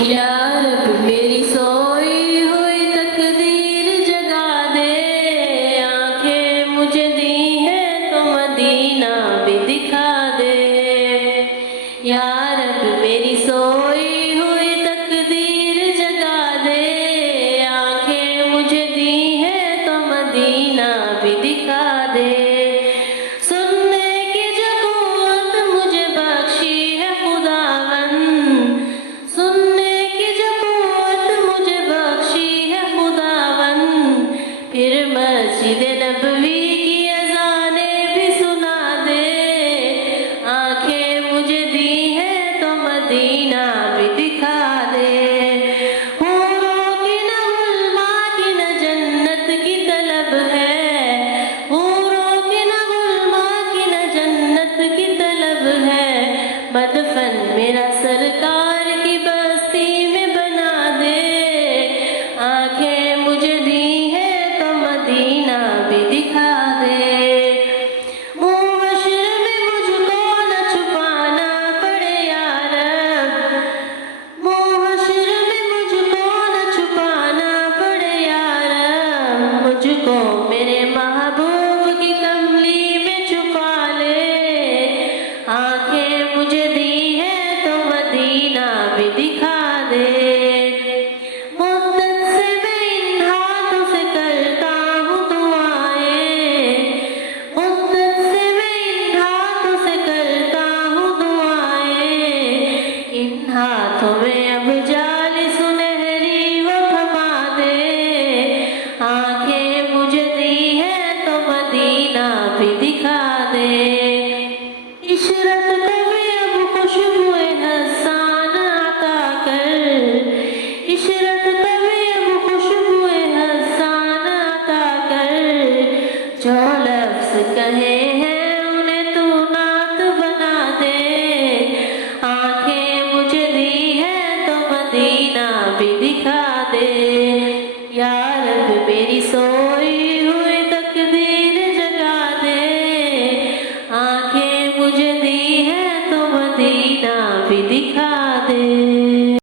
यार मेरी सोई हुई तकदीर जगा दे, आंखें मुझे दी है तो मदीना भी दिखा दे। यार मेरी सोई हुई तकदीर जगा दे, आंखें मुझे दी है तो मदीना भी दिखा दे। सुनने की जो कुव्वत मुझे बख्शी है खुदावंद, सुनने की जो कुव्वत मुझे बख्शी है खुदावंद, फिर मस्जिद नबवी की अज़ाने भी सुना दे। आंखें मुझे दी है तो मदीना भी दिखा दे। हूरों की न गुलमा की न जन्नत की तलब है, हूरों की न गुलमा की न जन्नत की तलब है। मदफन मेरा सरकार की बस्ती में बना दे। आंखें मुझे दी है तो मदीना भी दिखा दे। मुँह हश्र में मुझको न छुपाना पड़े यार, मुँह हश्र में मुझको न छुपाना पड़े यार। मुझको मेरे महबूब की कमली में छुपा ले। आंखें मुझे दी है तो मदीना भी दिखा दे। मुद्दत से मैं इन हाथों से करता हूँ दुआएं, मुद्दत से मैं इन हाथों से करता हूँ दुआएं। इन हाथों में अब जाली सुनहरी वो थमा दे। आंखें मुझे दी है तो मदीना भी दिखा दे। इशरत कभी अब खुशबुए हसन अता कर, इशरत कभी अब खुशबुए हसन अता कर। जो लफ्ज़ कहे हैं उन्हें तू नात बना दे। आंखें मुझे दी है तो मदीना भी दिखा दे। यार मेरी सो